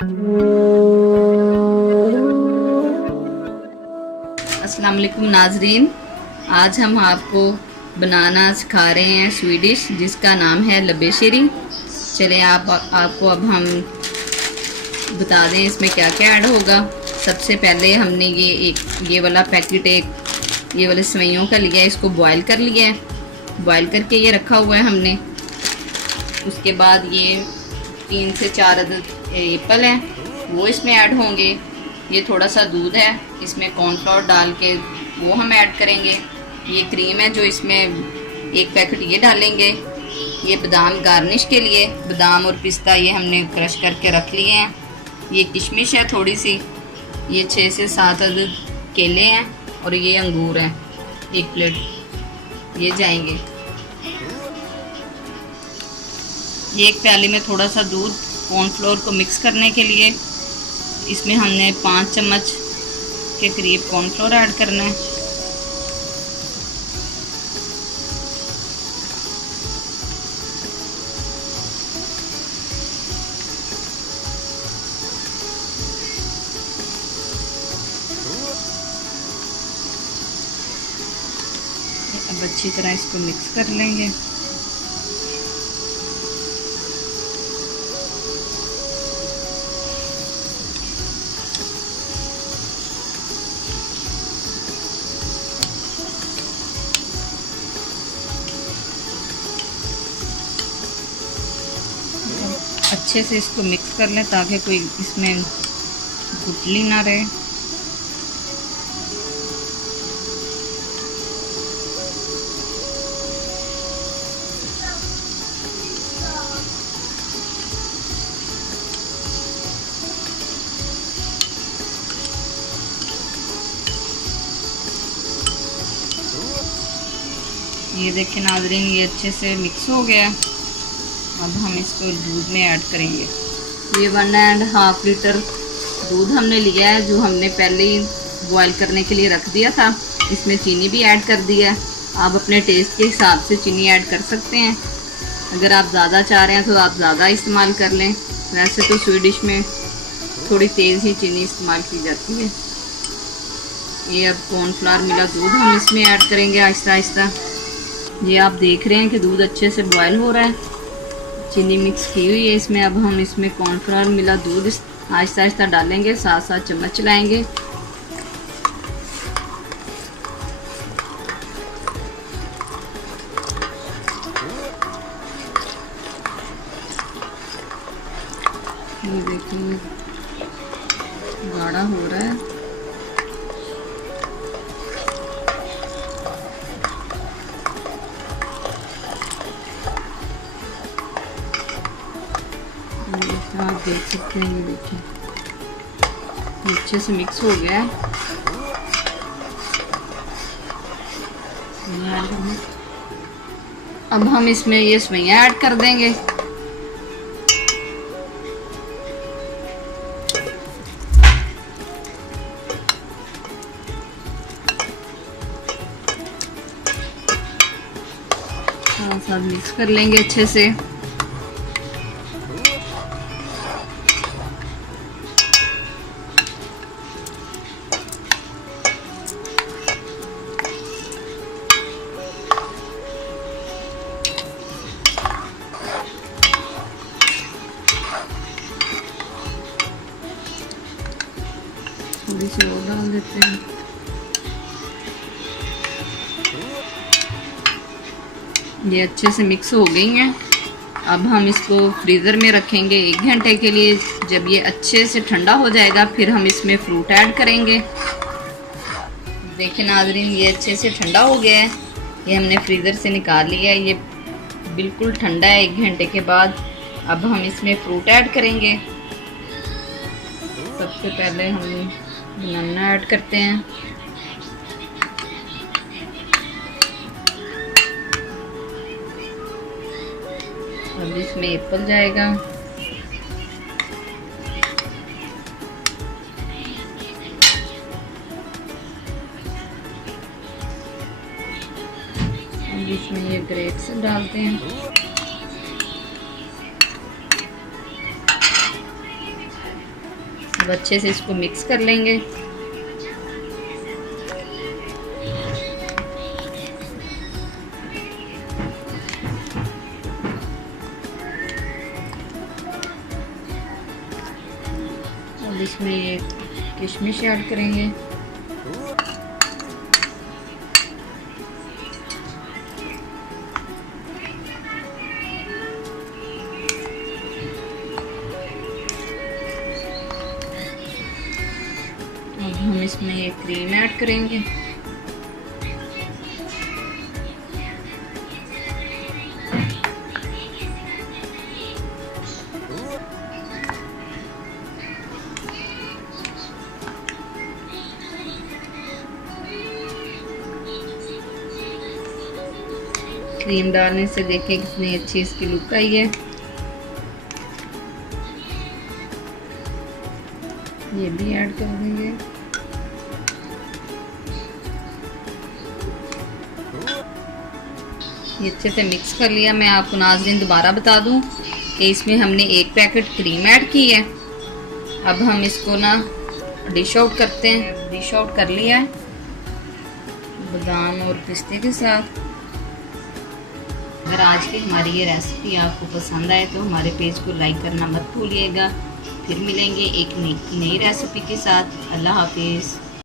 अस्सलाम वालेकुम नाजरीन, आज हम आपको बनाना सिखा रहे हैं स्वीट डिश जिसका नाम है लबेशेरी। चलें आपको अब हम बता दें इसमें क्या क्या ऐड होगा। सबसे पहले हमने ये वाला पैकेट ये वाले सेवइयों का लिया है, इसको बॉयल कर लिया है। बॉयल करके ये रखा हुआ है हमने। उसके बाद ये 3 से 4 अदद एप्पल हैं, वो इसमें ऐड होंगे। ये थोड़ा सा दूध है, इसमें कॉर्नफ्लोर डाल के वो हम ऐड करेंगे। ये क्रीम है जो इसमें 1 पैकेट ये डालेंगे। ये बादाम गार्निश के लिए, बादाम और पिस्ता ये हमने क्रश करके रख लिए हैं। ये किशमिश है थोड़ी सी। ये 6 से 7 अदद केले हैं और ये अंगूर हैं 1 प्लेट ये जाएंगे। ये एक प्याली में थोड़ा सा दूध कॉर्नफ्लोर को मिक्स करने के लिए इसमें हमने 5 चम्मच के करीब कॉर्नफ्लोर ऐड करना है। अब अच्छी तरह इसको मिक्स कर लेंगे। अच्छे से इसको मिक्स कर लें ताकि कोई इसमें गुठली ना रहे। ये देखें नाज़रीन, ये अच्छे से मिक्स हो गया। अब हम इसको दूध में ऐड करेंगे। ये 1.5 लीटर दूध हमने लिया है जो हमने पहले ही बॉयल करने के लिए रख दिया था। इसमें चीनी भी ऐड कर दिया। आप अपने टेस्ट के हिसाब से चीनी ऐड कर सकते हैं। अगर आप ज़्यादा चाह रहे हैं तो आप ज़्यादा इस्तेमाल कर लें। वैसे तो स्वीट डिश में थोड़ी तेज़ ही चीनी इस्तेमाल की जाती है। ये अब कॉर्नफ्लावर मिला दूध हम इसमें ऐड करेंगे आहिस्ता आहिस्ता। ये आप देख रहे हैं कि दूध अच्छे से बॉयल हो रहा है, चीनी मिक्स की हुई है इसमें। अब हम इसमें कॉर्नफ्लावर मिला दूध आहिस्ता आहिस्ता डालेंगे, साथ साथ चम्मच चलाएंगे। ये देखिए गाढ़ा हो रहा है। आप देख सकते हैं, ये देखिए अच्छे से मिक्स हो गया है। अब हम इसमें ये सेवइयां ऐड कर देंगे। साथ मिक्स कर लेंगे अच्छे से। थोड़ी सी और डाल देते हैं। ये अच्छे से मिक्स हो गई हैं। अब हम इसको फ्रीज़र में रखेंगे 1 घंटे के लिए। जब ये अच्छे से ठंडा हो जाएगा फिर हम इसमें फ्रूट ऐड करेंगे। देखिए नाज़रीन, ये अच्छे से ठंडा हो गया है। ये हमने फ्रीज़र से निकाल लिया है, ये बिल्कुल ठंडा है 1 घंटे के बाद। अब हम इसमें फ्रूट ऐड करेंगे। सबसे पहले हम बनाना ऐड करते हैं। अब इसमें एप्पल जाएगा। अब इसमें ये ग्रेप्स डालते हैं। अब अच्छे से इसको मिक्स कर लेंगे। अब इसमें ये किशमिश ऐड करेंगे। अब हम इसमें ये क्रीम ऐड करेंगे। क्रीम डालने से देखें कितनी अच्छी इसकी लुक आई है। ये भी ऐड कर देंगे। ये अच्छे से मिक्स कर लिया। मैं आपको नाज़रीन दोबारा बता दूं कि इसमें हमने एक पैकेट क्रीम ऐड की है। अब हम इसको ना डिश आउट करते हैं। डिश आउट कर लिया है बादाम और पिस्ते के साथ। अगर आज की हमारी ये रेसिपी आपको पसंद आए तो हमारे पेज को लाइक करना मत भूलिएगा। फिर मिलेंगे एक नई रेसिपी के साथ। अल्लाह हाफिज़।